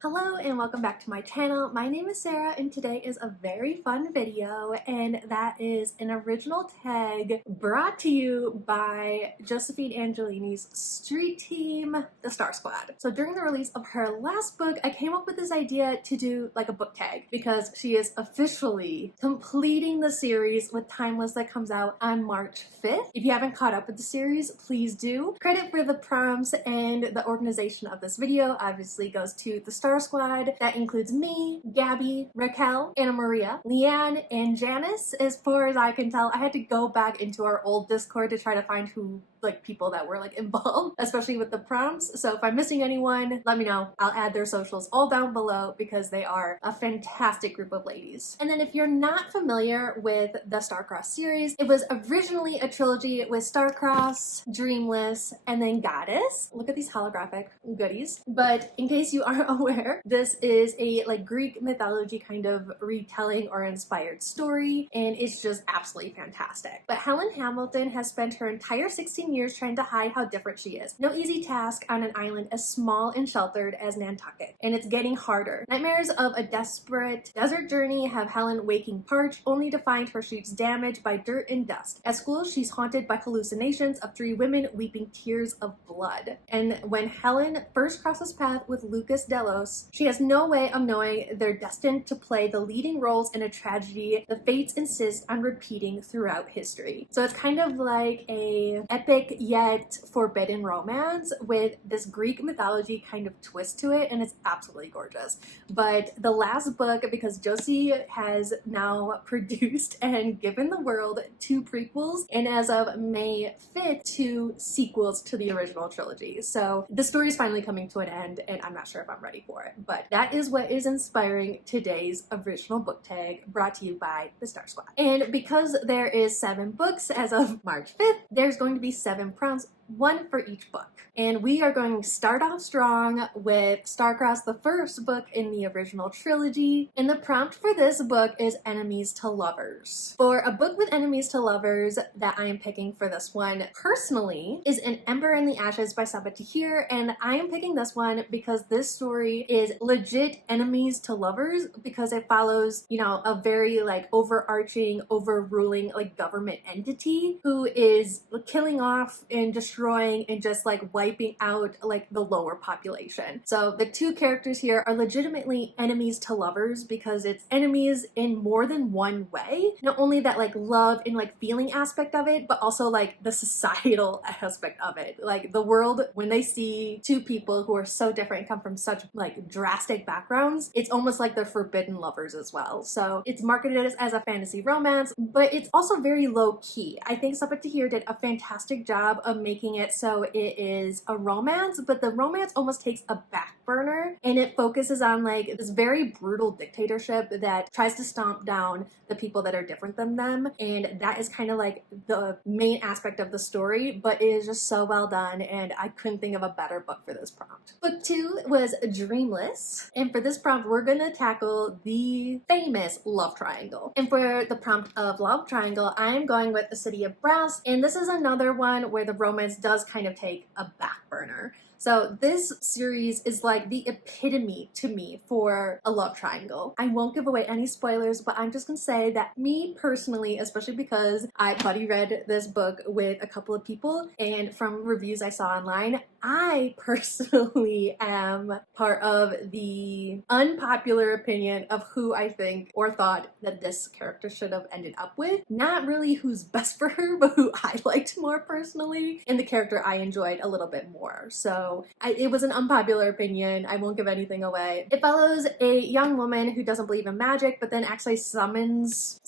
Hello and welcome back to my channel. My name is Sarah and today is a very fun video, and that is an original tag brought to you by Josephine Angelini's street team, the Star Squad. So during the release of her last book, I came up with this idea to do like a book tag because she is officially completing the series with Timeless that comes out on March 5th. If you haven't caught up with the series, please do. Credit for the prompts and the organization of this video obviously goes to the Star Squad. That includes me, Gabby, Raquel, Anna Maria, Leanne, and Janice. As far as I can tell, I had to go back into our old Discord to try to find who people that were involved, especially with the prompts. So if I'm missing anyone, let me know. I'll add their socials all down below because they are a fantastic group of ladies. And then if you're not familiar with the Starcrossed series, it was originally a trilogy with Starcrossed, Dreamless, and then Goddess. Look at these holographic goodies. But in case you aren't aware, this is a Greek mythology kind of retelling or inspired story, and it's just absolutely fantastic. But Helen Hamilton has spent her entire 16 years trying to hide how different she is. No easy task on an island as small and sheltered as Nantucket, and it's getting harder. Nightmares of a desperate desert journey have Helen waking parched, only to find her sheets damaged by dirt and dust. At school, she's haunted by hallucinations of three women weeping tears of blood. And when Helen first crosses paths with Lucas Delos, she has no way of knowing they're destined to play the leading roles in a tragedy the fates insist on repeating throughout history. So it's kind of like a epic yet forbidden romance with this Greek mythology kind of twist to it, and it's absolutely gorgeous. But the last book, because Josie has now produced and given the world 2 prequels, and as of May 5th, 2 sequels to the original trilogy. So the story is finally coming to an end, and I'm not sure if I'm ready for it. But that is what is inspiring today's original book tag, brought to you by the Star Squad. And because there is 7 books as of March 5th, there's going to be 7 prompts, 1 for each book. And we are going to start off strong with Starcrossed, the first book in the original trilogy. And the prompt for this book is enemies to lovers. For a book with enemies to lovers that I am picking for this one personally is An Ember in the Ashes by Synopsis, and I am picking this one because this story is legit enemies to lovers because it follows, a very overarching, overruling government entity who is killing off and destroying and just wiping out the lower population. So the 2 characters here are legitimately enemies to lovers because it's enemies in more than one way. Not only that love and feeling aspect of it, but also the societal aspect of it. The world, when they see 2 people who are so different and come from such drastic backgrounds, it's almost like they're forbidden lovers as well. So it's marketed as a fantasy romance, but it's also very low key. I think Synopsis did a fantastic job of making it so it is a romance, but the romance almost takes a back burner and it focuses on this very brutal dictatorship that tries to stomp down the people that are different than them, and that is kind of the main aspect of the story, but it is just so well done, and I couldn't think of a better book for this prompt. Book 2 was Dreamless, and for this prompt we're gonna tackle the famous love triangle. And for the prompt of love triangle, I'm going with The City of Brass, and this is another one where the romance does kind of take a back burner. So this series is the epitome to me for a love triangle. I won't give away any spoilers, but I'm just gonna say that me personally, especially because I buddy read this book with a couple of people, and from reviews I saw online, I personally am part of the unpopular opinion of who I think or thought that this character should have ended up with. Not really who's best for her, but who I liked more personally, and the character I enjoyed a little bit more. So it was an unpopular opinion. I won't give anything away. It follows a young woman who doesn't believe in magic, but then actually summons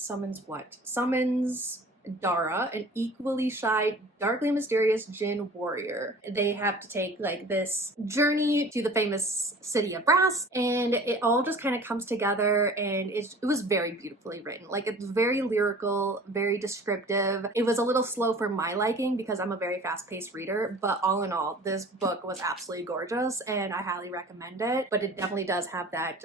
Dara, an equally shy, darkly mysterious Jinn warrior. They have to take this journey to the famous City of Brass, and it all just kind of comes together, and it was very beautifully written. It's very lyrical, very descriptive. It was a little slow for my liking because I'm a very fast-paced reader, but all in all, this book was absolutely gorgeous, and I highly recommend it. But it definitely does have that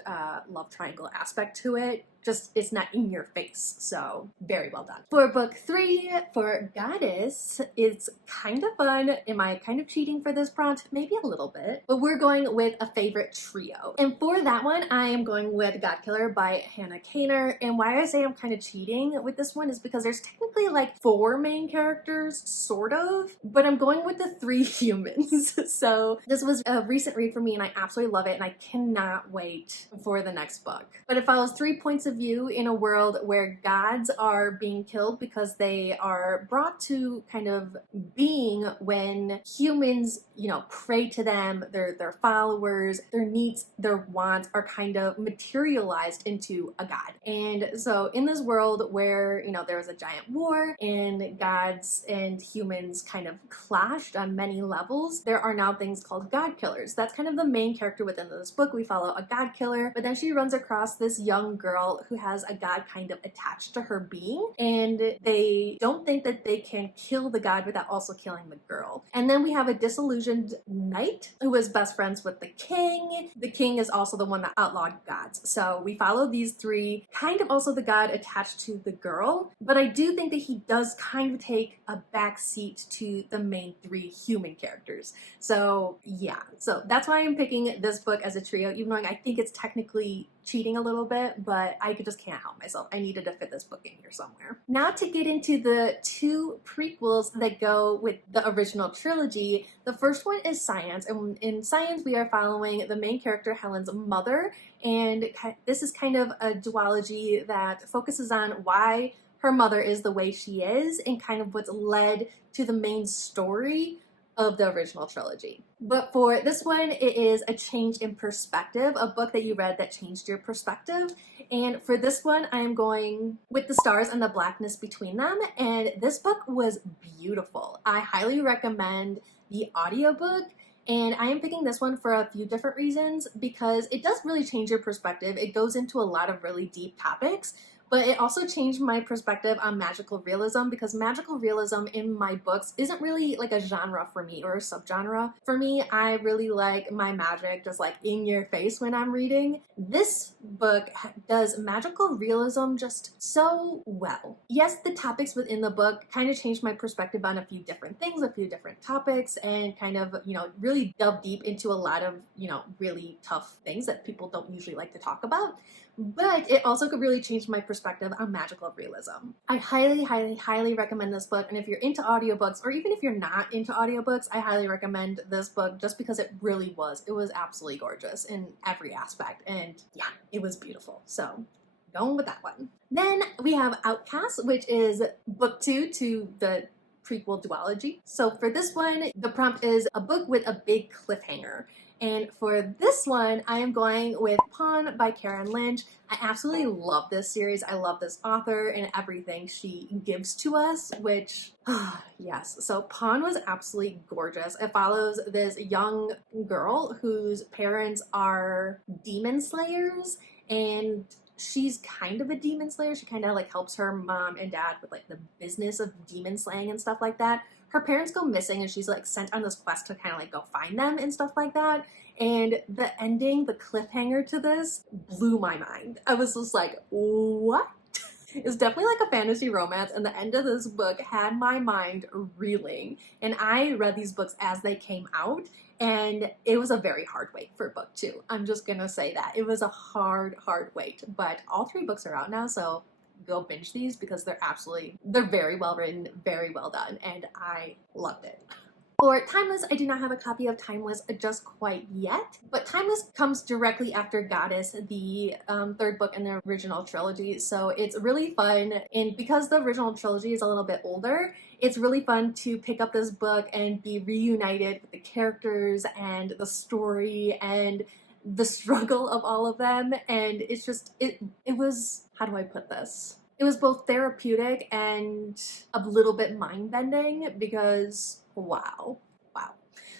love triangle aspect to it. just, it's not in your face. So very well done. For book 3, for Goddess, it's kind of fun. Am I kind of cheating for this prompt? Maybe a little bit, but we're going with a favorite trio. And for that one, I am going with God Killer by Hannah Kaner. And why I say I'm kind of cheating with this one is because there's technically like 4 main characters, sort of, but I'm going with the 3 humans. So this was a recent read for me and I absolutely love it and I cannot wait for the next book. But it follows 3 points of view in a world where gods are being killed because they are brought to kind of being when humans, you know, pray to them, their followers, their needs, their wants are kind of materialized into a god. And so in this world where, you know, there was a giant war and gods and humans kind of clashed on many levels, there are now things called god killers. That's kind of the main character within this book. We follow a god killer, but then she runs across this young girl who has a god kind of attached to her being, and they don't think that they can kill the god without also killing the girl. And then we have a disillusioned knight who is best friends with the king. The king is also the one that outlawed gods. So we follow these 3, kind of also the god attached to the girl, but I do think that he does kind of take a back seat to the main 3 human characters. So yeah, so that's why I'm picking this book as a trio, even though I think it's technically cheating a little bit, but I just can't help myself. I needed to fit this book in here somewhere. Now to get into the 2 prequels that go with the original trilogy. The first one is Scions, and in Scions we are following the main character Helen's mother, and this is kind of a duology that focuses on why her mother is the way she is and kind of what's led to the main story of the original trilogy. But for this one, it is a change in perspective, a book that you read that changed your perspective. And for this one, I am going with the stars and the blackness between them. And this book was beautiful. I highly recommend the audiobook. And I am picking this one for a few different reasons because it does really change your perspective. It goes into a lot of really deep topics. But it also changed my perspective on magical realism because magical realism in my books isn't really like a genre for me or a subgenre. For me, I really like my magic just like in your face when I'm reading. This book does magical realism just so well. Yes, the topics within the book kind of changed my perspective on a few different things, a few different topics, and kind of, you know, really delve deep into a lot of, you know, really tough things that people don't usually like to talk about. But it also could really change my perspective on magical realism. I highly, highly, highly recommend this book. And if you're into audiobooks, or even if you're not into audiobooks, I highly recommend this book just because it really was. It was absolutely gorgeous in every aspect. And yeah, it was beautiful. So going with that one. Then we have Outcasts, which is book 2 to the prequel duology. So for this one, the prompt is a book with a big cliffhanger. And for this one, I am going with Pawn by Karen Lynch. I absolutely love this series. I love this author and everything she gives to us, which, yes. So Pawn was absolutely gorgeous. It follows this young girl whose parents are demon slayers, and she's kind of a demon slayer. She kind of like helps her mom and dad with like the business of demon slaying and stuff like that. Her parents go missing and she's like sent on this quest to kind of like go find them and stuff like that. And the ending, the cliffhanger to this blew my mind. I was just like, what? It's definitely like a fantasy romance, and the end of this book had my mind reeling. And I read these books as they came out, and it was a very hard wait for book 2. I'm just gonna say that. It was a hard, hard wait. But all 3 books are out now, so go binge these because they're very well written, very well done, and I loved it. For Timeless, I do not have a copy of Timeless just quite yet, but Timeless comes directly after Goddess, the 3rd book in the original trilogy, so it's really fun. And because the original trilogy is a little bit older, it's really fun to pick up this book and be reunited with the characters and the story and the struggle of all of them. And it's just, it was, how do I put this? It was both therapeutic and a little bit mind-bending because wow.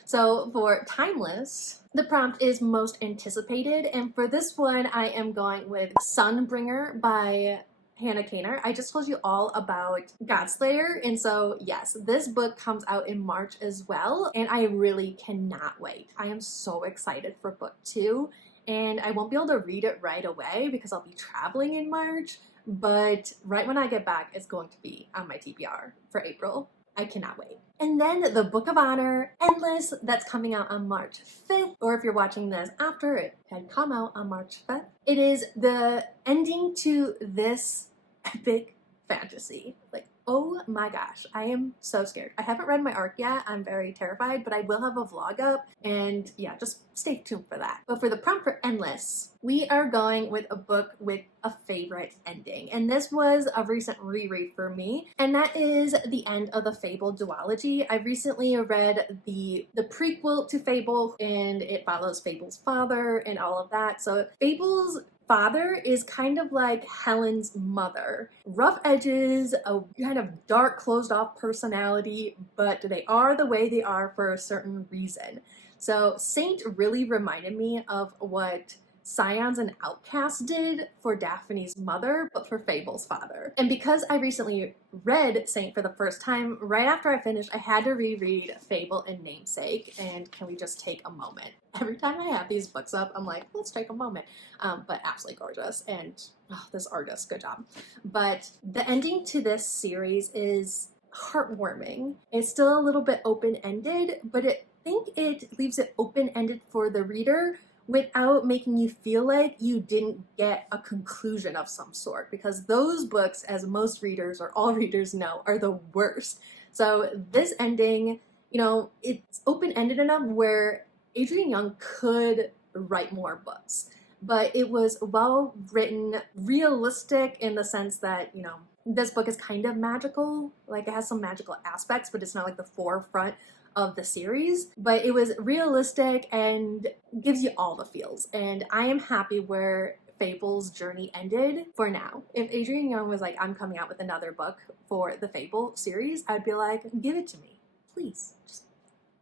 So for Timeless, the prompt is most anticipated, and for this one I am going with Sunbringer by Hannah Kaner. I just told you all about Godslayer, and so yes, this book comes out in March as well, and I really cannot wait. I am so excited for book 2. and I won't be able to read it right away because I'll be traveling in March, but right when I get back, it's going to be on my TBR for April. I cannot wait. And then the Book of Honor, Endless, that's coming out on March 5th, or if you're watching this after it had come out on March 5th. It is the ending to this epic fantasy. Like, oh my gosh, I am so scared. I haven't read my arc yet. I'm very terrified, but I will have a vlog up, and yeah, just stay tuned for that. But for the prompt for Endless, we are going with a book with a favorite ending. And this was a recent reread for me, and that is the end of the Fable duology. I recently read the prequel to Fable, and it follows Fable's father and all of that. So Fable's father is kind of like Helen's mother. Rough edges, a kind of dark, closed-off personality, but they are the way they are for a certain reason. So Saint really reminded me of what Scions and Outcasts did for Daphne's mother, but for Fable's father. And because I recently read Saint for the first time, right after I finished, I had to reread Fable and Namesake, and can we just take a moment? Every time I have these books up, I'm like, let's take a moment. But absolutely gorgeous, and oh, this artist, good job. But the ending to this series is heartwarming. It's still a little bit open-ended, but I think it leaves it open-ended for the reader without making you feel like you didn't get a conclusion of some sort, because those books, as most readers or all readers know, are the worst. So this ending, you know, it's open-ended enough where Adrienne Young could write more books, but it was well written, realistic in the sense that, you know, this book is kind of magical, like it has some magical aspects, but it's not like the forefront of the series, but it was realistic and gives you all the feels. And I am happy where Fable's journey ended for now. If Adrienne Young was like, I'm coming out with another book for the Fable series, I'd be like, give it to me. Please, just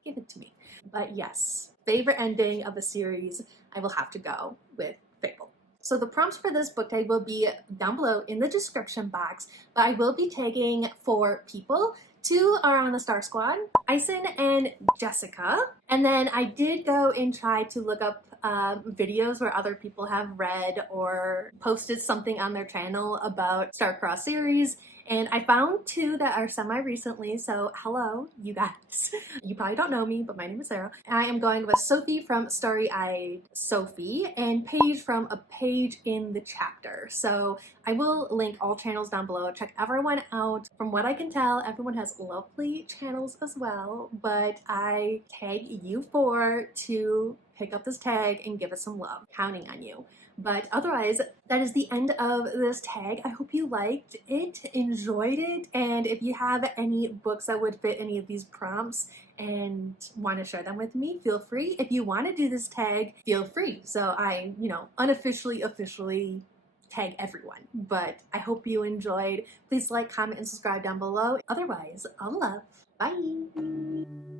give it to me. But yes, favorite ending of a series, I will have to go with Fable. So the prompts for this book tag will be down below in the description box, but I will be tagging 4 people. 2 are on the Star Squad, Ison and Jessica. And then I did go and try to look up videos where other people have read or posted something on their channel about Starcrossed series. And I found 2 that are semi-recently, so hello, you guys. You probably don't know me, but my name is Sarah. I am going with Sophie from Starry-Eyed Sophie and Paige from A Page in the Chapter. So I will link all channels down below. Check everyone out. From what I can tell, everyone has lovely channels as well, but I tag you 4 to pick up this tag and give it some love. Counting on you. But otherwise, that is the end of this tag. I hope you liked it, enjoyed it, and if you have any books that would fit any of these prompts and want to share them with me, feel free. If you want to do this tag, feel free. So I, you know, officially tag everyone. But I hope you enjoyed. Please like, comment, and subscribe down below. Otherwise, all love. Bye!